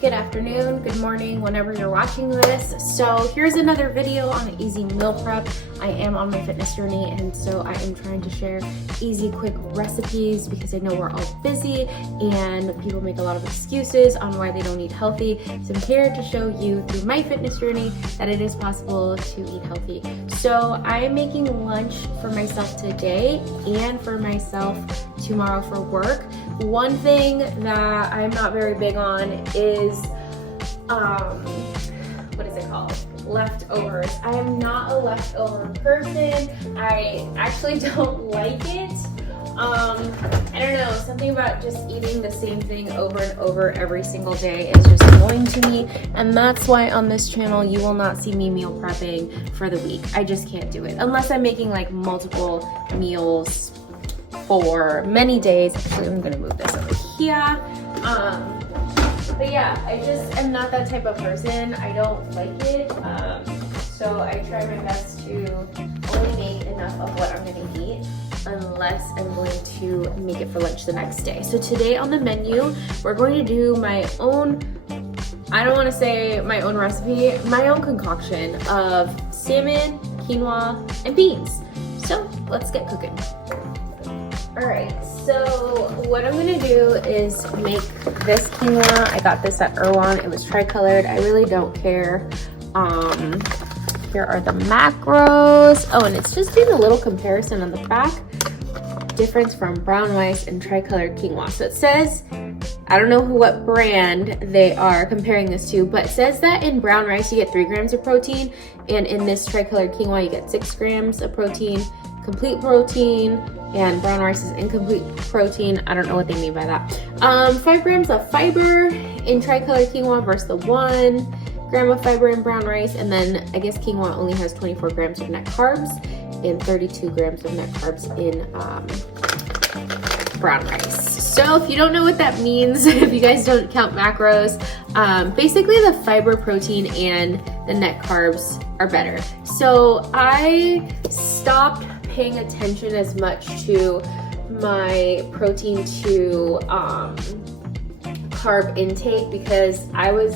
Good afternoon, good morning, whenever you're watching this. So here's another video on an easy meal prep. I am on my fitness journey, and so I am trying to share easy, quick recipes because I know we're all busy and people make a lot of excuses on why they don't eat healthy. So I'm here to show you through my fitness journey that it is possible to eat healthy. So I'm making lunch for myself today and for myself tomorrow for work. One thing that I'm not very big on is what is it called? Leftovers. I am not a leftover person. I actually don't like it. I don't know, something about just eating the same thing over and over every single day is just annoying to me, and that's why on this channel you will not see me meal prepping for the week. I just can't do it unless I'm making like multiple meals for many days. Actually, I'm gonna move this over here. But yeah, I just am not that type of person. I don't like it. So I try my best to only make enough of what I'm gonna eat unless I'm going to make it for lunch the next day. So today on the menu, we're going to do my own, I don't wanna say my own recipe, my own concoction of salmon, quinoa, and beans. So let's get cooking. All right, so what I'm gonna do is make this quinoa. I got this at Erewhon. It was tricolored. I really don't care. Here are the macros. Oh, and it's just doing a little comparison on the back. Difference from brown rice and tricolored quinoa. So it says, I don't know what brand they are comparing this to, but it says that in brown rice you get 3 grams of protein, and in this tricolored quinoa you get 6 grams of protein, complete protein, and brown rice is incomplete protein. I don't know what they mean by that. 5 grams of fiber in tricolored quinoa versus the 1 gram of fiber in brown rice, and then I guess quinoa only has 24 grams of net carbs and 32 grams of net carbs in brown rice. So if you don't know what that means, if you guys don't count macros, basically the fiber, protein, and the net carbs are better. So I stopped paying attention as much to my protein to carb intake because I was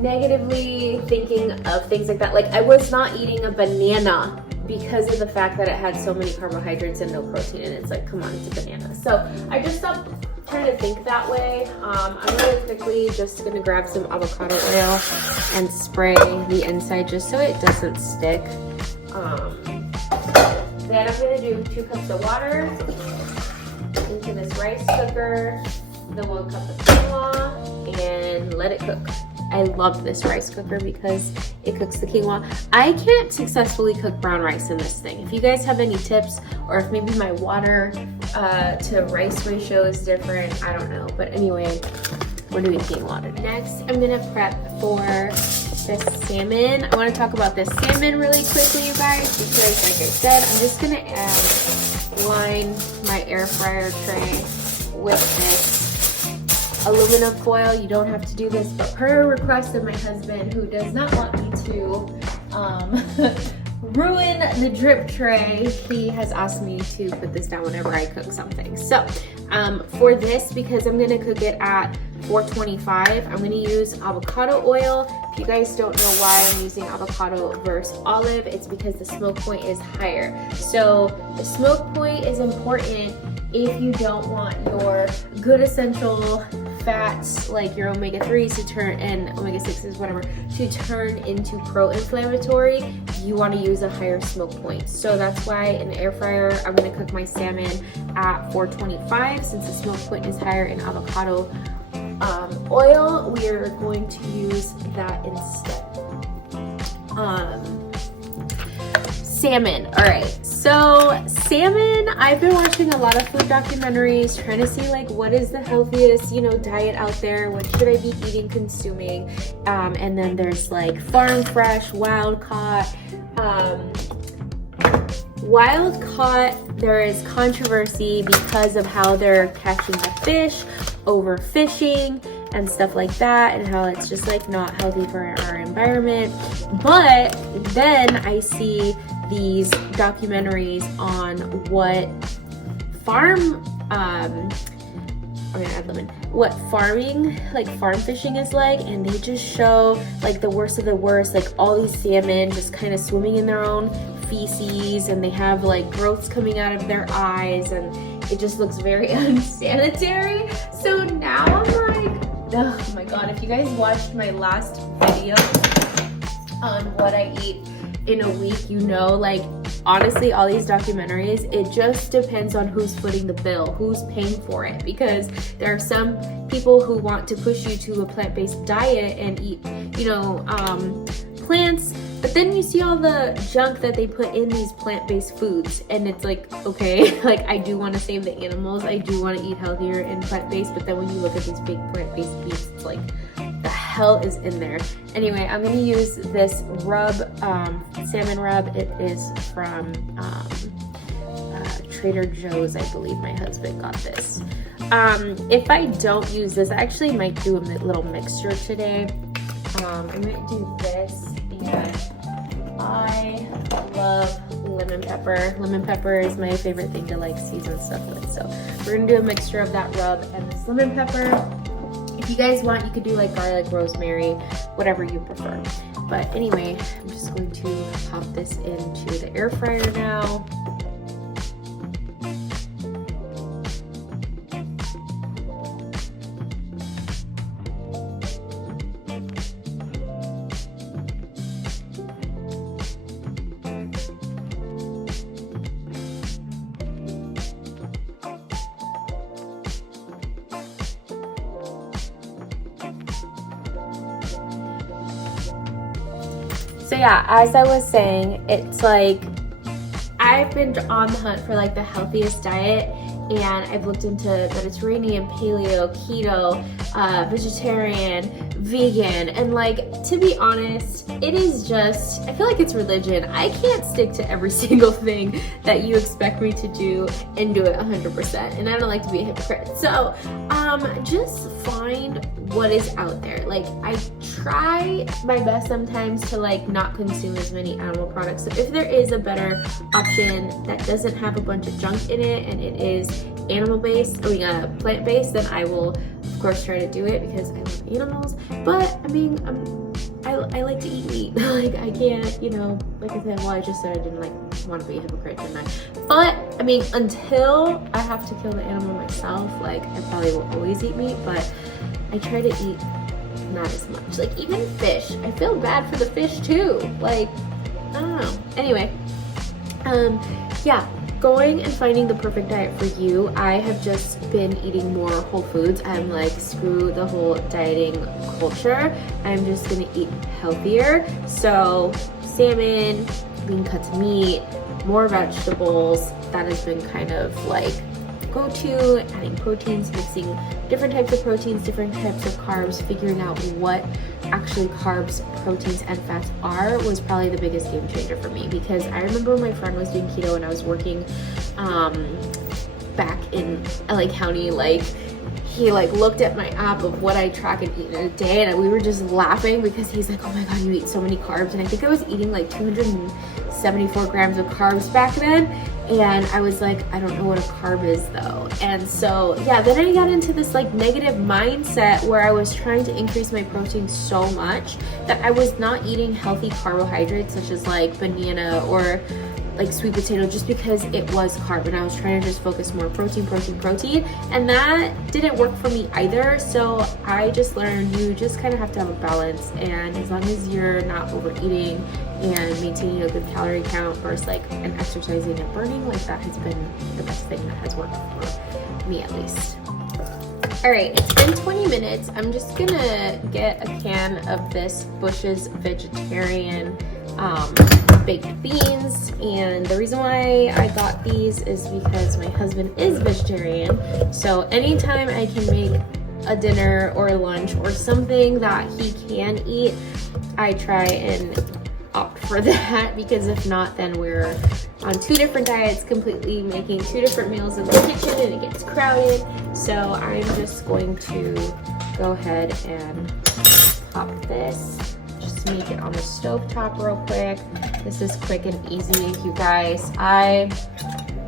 negatively thinking of things like that. Like I was not eating a banana because of the fact that it had so many carbohydrates and no protein, and it's like, come on, it's a banana. So I just stopped trying to think that way. I'm really quickly just gonna grab some avocado oil and spray the inside just so it doesn't stick. Then I'm gonna do 2 cups of water into this rice cooker, the 1 cup of quinoa, and let it cook. I love this rice cooker because it cooks the quinoa. I can't successfully cook brown rice in this thing. If you guys have any tips, or if maybe my water to rice ratio is different, I don't know. But anyway, we're doing quinoa today. Next, I'm gonna prep for this salmon. I want to talk about this salmon really quickly, you guys, because like I said, I'm just gonna line my air fryer tray with this aluminum foil. You don't have to do this, but per request of my husband, who does not want me to ruin the drip tray, he has asked me to put this down whenever I cook something. So for this, because I'm gonna cook it at 425, I'm gonna use avocado oil. If you guys don't know why I'm using avocado versus olive, it's because the smoke point is higher. So the smoke point is important if you don't want your good essential fats like your omega-3s to turn, and omega-6s, whatever, to turn into pro-inflammatory. You want to use a higher smoke point. So that's why in the air fryer, I'm going to cook my salmon at 425. Since the smoke point is higher in avocado oil, we are going to use that instead. Salmon. All right, so salmon, I've been watching a lot of food documentaries trying to see like what is the healthiest, diet out there, what should I be eating, consuming, and then there's like farm fresh, wild caught. Wild caught, there is controversy because of how they're catching the fish, overfishing and stuff like that, and how it's just like not healthy for our environment. But then I see these documentaries on what farm what farming, like farm fishing is like, and they just show like the worst of the worst, like all these salmon just kind of swimming in their own feces, and they have like growths coming out of their eyes, and it just looks very unsanitary. So now I'm like, oh my god, if you guys watched my last video on what I eat in a week, you know, like honestly, all these documentaries, it just depends on who's footing the bill, who's paying for it, because there are some people who want to push you to a plant-based diet and eat, you know, plants, but then you see all the junk that they put in these plant-based foods, and it's like, okay, like I do want to save the animals, I do want to eat healthier and plant-based, but then when you look at these big plant-based foods, it's like, the hell is in there? Anyway, I'm gonna use this rub, salmon rub. It is from Trader Joe's, I believe my husband got this. If I don't use this, I actually might do a little mixture today. I might do this, and I love lemon pepper. Lemon pepper is my favorite thing to like season stuff with. So we're gonna do a mixture of that rub and this lemon pepper. If you guys want, you could do like garlic, rosemary, whatever you prefer. But anyway, I'm just going to pop this into the air fryer now. So yeah, as I was saying, it's like I've been on the hunt for like the healthiest diet, and I've looked into Mediterranean, paleo, keto, vegetarian, vegan, and like, to be honest, it is just, I feel like it's religion. I can't stick to every single thing that you expect me to do and do it 100%, and I don't like to be a hypocrite. So just find what is out there. Like, I try my best sometimes to like not consume as many animal products. So if there is a better option that doesn't have a bunch of junk in it and it is plant-based, then I will of course try to do it because I love animals. But I mean, I like to eat meat. Like, I can't, you know, like I said, well, I just said I didn't like want to be a hypocrite, didn't I? But I mean, until I have to kill the animal myself, like I probably will always eat meat, but I try to eat not as much. Like, even fish, I feel bad for the fish too. Like, I don't know. Anyway, yeah, going and finding the perfect diet for you. I have just been eating more whole foods. I'm like, screw the whole dieting culture. I'm just gonna eat healthier. So salmon, lean cuts of meat, more vegetables. That has been kind of like go-to, adding proteins, mixing different types of proteins, different types of carbs, figuring out what actually carbs, proteins, and fats are was probably the biggest game changer for me, because I remember when my friend was doing keto and I was working back in LA County, like he like looked at my app of what I track and eat in a day, and we were just laughing because he's like, oh my god, you eat so many carbs. And I think I was eating like 274 grams of carbs back then, and I was like, I don't know what a carb is though. And so yeah, then I got into this like negative mindset where I was trying to increase my protein so much that I was not eating healthy carbohydrates such as like banana or like sweet potato, just because it was carb, and I was trying to just focus more protein, and that didn't work for me either. So I just learned you just kind of have to have a balance, and as long as you're not overeating and maintaining a good calorie count versus like and exercising and burning, like that has been the best thing that has worked for me, at least. All right, it's been 20 minutes. I'm just gonna get a can of this Bush's vegetarian baked beans, and the reason why I got these is because my husband is vegetarian. So anytime I can make a dinner or a lunch or something that he can eat, I try and opt for that, because if not, then we're on two different diets, completely making two different meals in the kitchen, and it gets crowded. So I'm just going to go ahead and pop this, just make it on the stove top real quick. This is quick and easy, you guys. I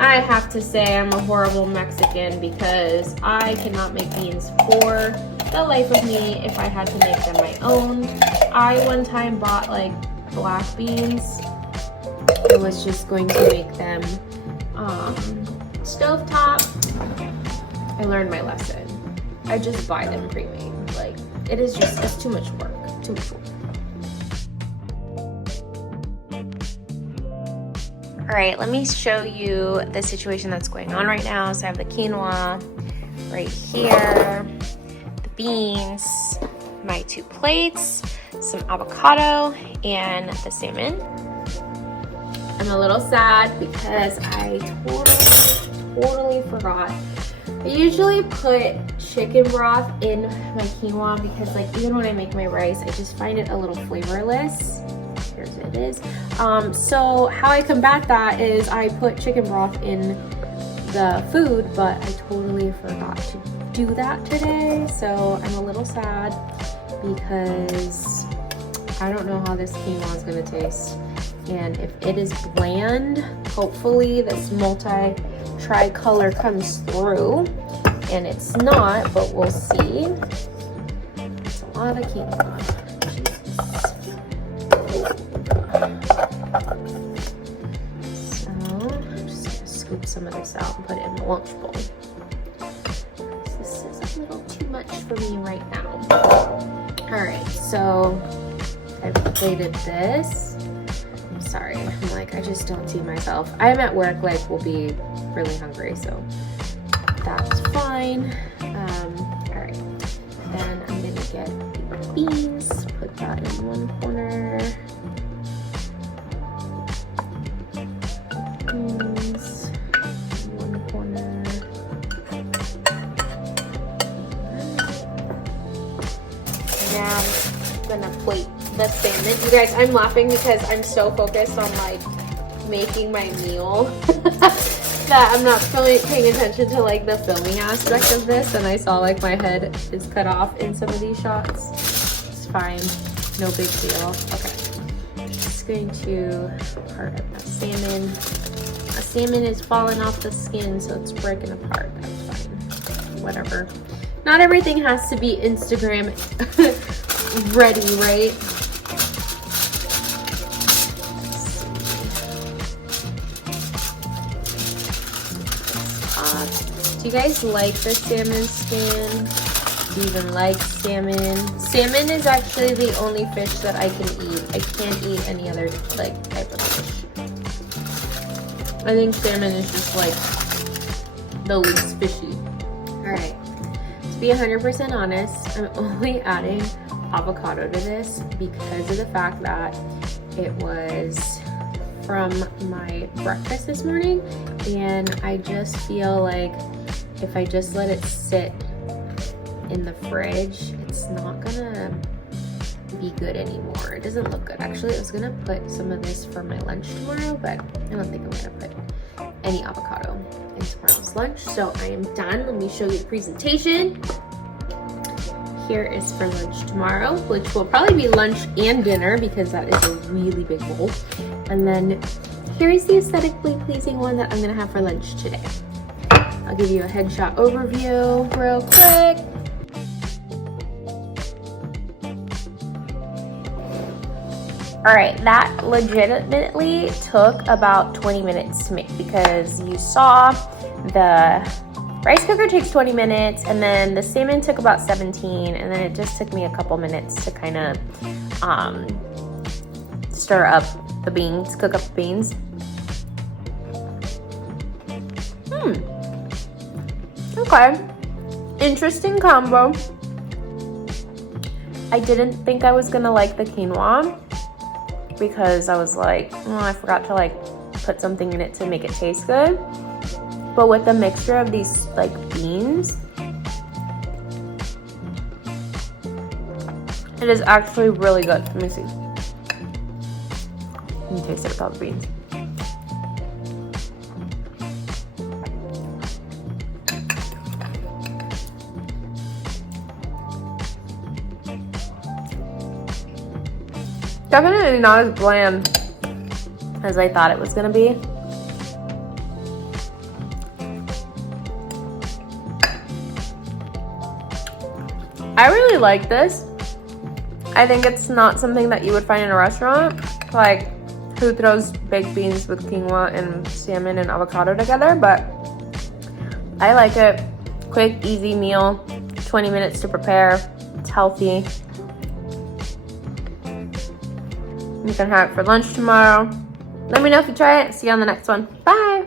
I have to say I'm a horrible Mexican because I cannot make beans for the life of me if I had to make them my own. I one time bought like black beans. I was just going to make them stovetop. I learned my lesson. I just buy them pre-made. Like, it's too much work. Too much work. All right, let me show you the situation that's going on right now. So I have the quinoa right here, the beans, my 2 plates, some avocado, and the salmon. I'm a little sad because I totally forgot. I usually put chicken broth in my quinoa because like even when I make my rice, I just find it a little flavorless. Here's it is. So how I combat that is I put chicken broth in the food, but I totally forgot to do that today. So I'm a little sad because I don't know how this quinoa is gonna taste. And if it is bland, hopefully this multi-tricolor comes through. And it's not, but we'll see. It's a lot of quinoa. So I'm just gonna scoop some of this out and put it in the lunch bowl. This is a little too much for me right now. All right, so I've plated this. I'm sorry, I'm like, I just don't see myself. I'm at work, like, will be really hungry, so that's fine. All right, then I'm gonna get the beans, put that in one corner. Beans in one corner. Now I'm gonna plate the salmon. You guys, I'm laughing because I'm so focused on like making my meal that I'm not paying attention to like the filming aspect of this, and I saw like my head is cut off in some of these shots. It's fine, no big deal. Okay, just going to part of the salmon. A salmon is falling off the skin, so it's breaking apart. That's fine, whatever. Not everything has to be Instagram ready, right? Do you guys like the salmon skin? Do you even like salmon? Salmon is actually the only fish that I can eat. I can't eat any other like type of fish. I think salmon is just like the least fishy. All right, to be 100% honest, I'm only adding avocado to this because of the fact that it was from my breakfast this morning, and I just feel like if I just let it sit in the fridge, it's not gonna be good anymore. It doesn't look good. Actually, I was gonna put some of this for my lunch tomorrow, but I don't think I'm gonna put any avocado in tomorrow's lunch. So I am done. Let me show you the presentation. Here is for lunch tomorrow, which will probably be lunch and dinner because that is a really big bowl. And then here is the aesthetically pleasing one that I'm gonna have for lunch today. I'll give you a headshot overview real quick. All right, that legitimately took about 20 minutes to make because you saw the rice cooker takes 20 minutes and then the salmon took about 17, and then it just took me a couple minutes to kind of stir up the beans, cook up the beans. Okay, interesting combo. I didn't think I was gonna like the quinoa because I was like, oh, I forgot to like put something in it to make it taste good. But with the mixture of these like beans, it is actually really good. Let me see. Let me taste it without the beans. Definitely not as bland as I thought it was gonna be. I really like this. I think it's not something that you would find in a restaurant. Like, who throws baked beans with quinoa and salmon and avocado together? But I like it. Quick, easy meal. 20 minutes to prepare. It's healthy. You can have it for lunch tomorrow. Let me know if you try it. See you on the next one. Bye.